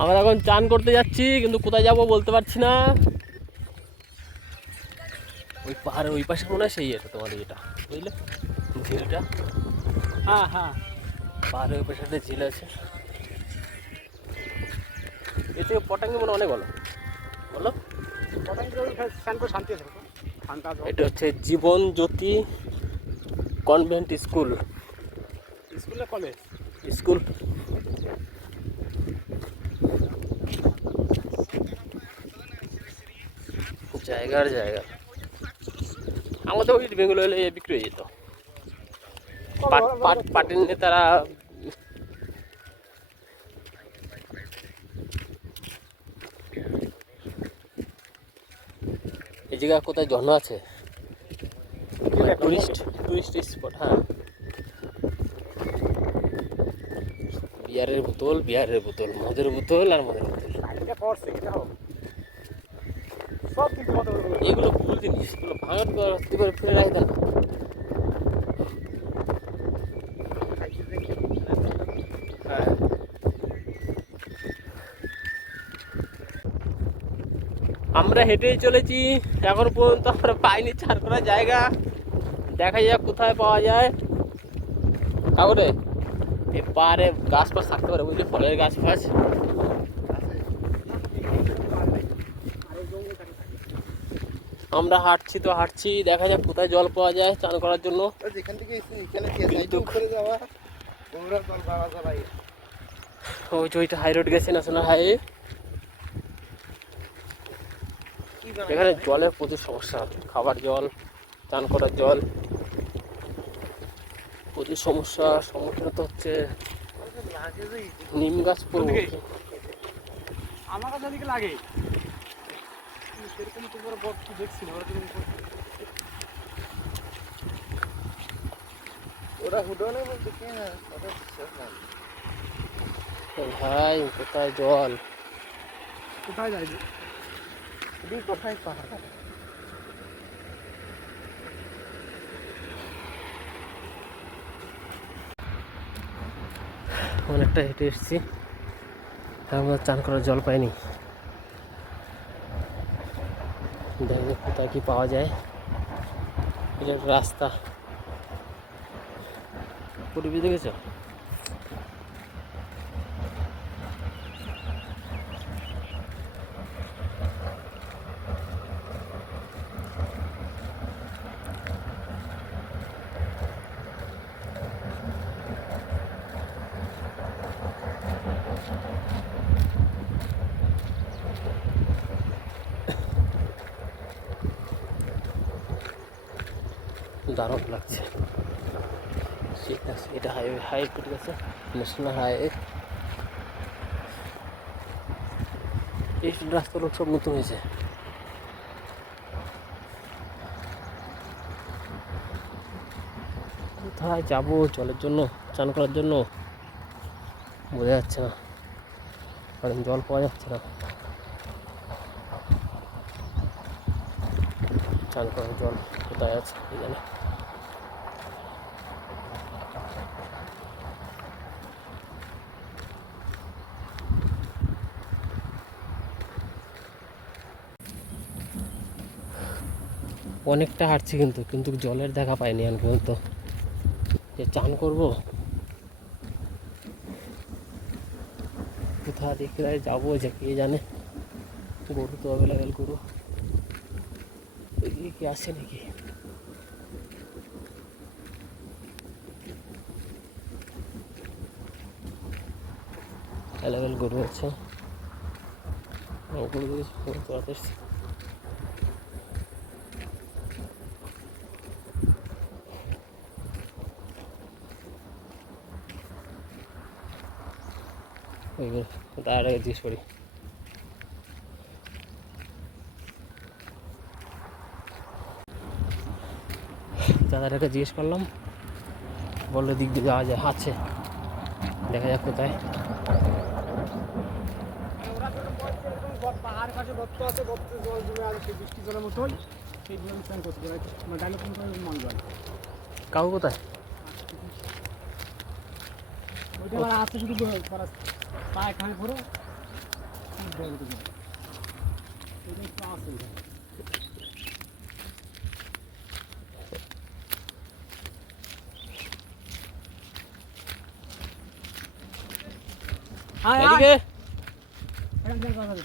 আমরা এখন চান করতে যাচ্ছি, কিন্তু কোথায় যাব বলতে পারছি না। ওই পাহাড়ের ওই পাশে মনে হয় সেই এটা তোমাদের এটা বুঝলে, ঝিলটা। হ্যাঁ হ্যাঁ, পাহাড়ের ওই পাশে একটা ঝিল আছে। এর থেকে পটাঙ্গি মনে অনেক ভালো, বলো। শান্তি আছে, ঠান্ডা। এটা হচ্ছে জীবন জ্যোতি কনভেন্ট স্কুল। স্কুল না কলেজ? স্কুল। জায়গার জায়গা। আমাদের ওই বেঙ্গল হলে বিক্রি হয়ে যেত। পার্টির নেতারা এই জায়গা কোথায় ঝর্ণা আছে, টুরিস্ট স্পট। হ্যাঁ, বিয়ারের বোতল, মদের বোতল আর মদের বোতল, এগুলো ভুল জিনিস। এগুলো ভাঙার করে ফেলে রাখে দেন। আমরা হেঁটেই চলেছি, এখন পর্যন্ত আমরা পাইনি চার করা জায়গা। দেখা যাক কোথায় পাওয়া যায়। কাকুরে এই পাহাড়ে গাছ ফাছ থাকতে পারে বুঝলি, ফলের গাছ ফাছ। আমরা হাঁটছি, দেখা যাক কোথায় জল পাওয়া যায় চান করার জন্য। ওই যে ওইটা হাই রোড গেছে, ন্যাশনাল হাইওয়ে। এখানে জলের প্রচুর সমস্যা, খাবার জল, চান করার জল, প্রচুর সমস্যার সম্মুখীন হতে হচ্ছে। নিম গাছ পড়বে আমার কাছে দিকে লাগে সেরকম তোমার বট দেখছি না, ওরা হুডনে বলতে কি না। ভাই কোথায় জল, কোথায় যাইবে, কোথায় পাহাড়। অনেকটা হেঁটে এসেছি, আমরা চান করার জল পাইনি। দেখবে কোথায় কি পাওয়া যায়। এটা একটা রাস্তা, পরিবেশ দেখেছো। দারুণ লাগছে। এটা হাইওয়ে ঠিক আছে, ন্যাশনাল হাইওয়ে। এই রাস্তাগুলো সব নতুন হয়েছে। কোথায় যাবো জলের জন্য, চান করার জন্য বোঝা যাচ্ছে না, কারণ জল পাওয়া যাচ্ছে না। চান করার জল কোথায় আছে এখানে। অনেকটা হাঁটছি কিন্তু কিন্তু জলের দেখা পাইনি এখন পর্যন্ত। যে চান করবো কোথা দেখে যাবো, যে কে জানে। গরু তো অ্যাভেলেবেল, গরু ওইদিকে কি আসে নাকি। অ্যাভেলেবেল গরু আছে, গরু চড়াতে এসছি। তার আগে জিজ্ঞেস করি। দাদাটাকে জিজ্ঞেস করলাম, বললো দিক দিয়ে যাওয়া যায়, আছে দেখা যাক কোথায়। পাহাড় কাছে গর্ত আছে, গর্তে জল জমে আছে, সেই বৃষ্টি জলের মতোই সেই জল স্নান করতে যায়। ডাইলে কোন মন জল কাকু কোথায়? ওইটা আছে শুধু পায়ে খানে পড়ো জল উঠে যাবে। এটা একটু আসে আয় আয় এদিকে একদম কথা বল।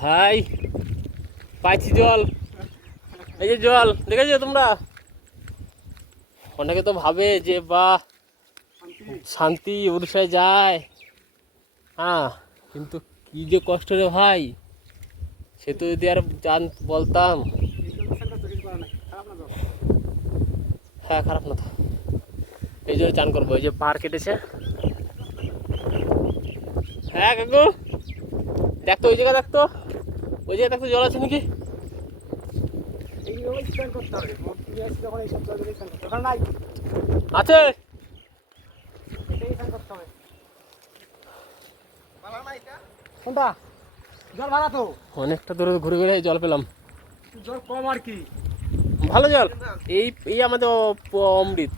ভাই পাইছি জল, এই যে জল দেখেছো তোমরা। অনেকে তো ভাবে যে বাহ শান্তি উড়িষ্যায় যায়, হ্যাঁ কিন্তু কি যে কষ্ট রে ভাই, সে তো যদি আর জান বলতাম। এই জল সেন্টার তো কিছু করার নাই, খারাপ না জল। হ্যাঁ খারাপ না তো, এই জন্য চান করবো। এই যে পার কেটেছে। হ্যাঁ কাকু দেখতো ওই জায়গা, দেখতো ওই জায়গায় দেখতো জল আছে নাকি। এইভাবেই স্নান করতে হবে। মন্ত্রী আসছে যখন এইসব জল দিলেই স্নান করতে হবে। ওখানে নাই, আছে এটাই স্নান করতে হবে। কোনটা? জল ভাড়া তো, অনেকটা দূরে ঘুরে ঘুরে জল পেলাম, জল কম আর কি। ভালো জল। এই এই আমাদের অমৃত।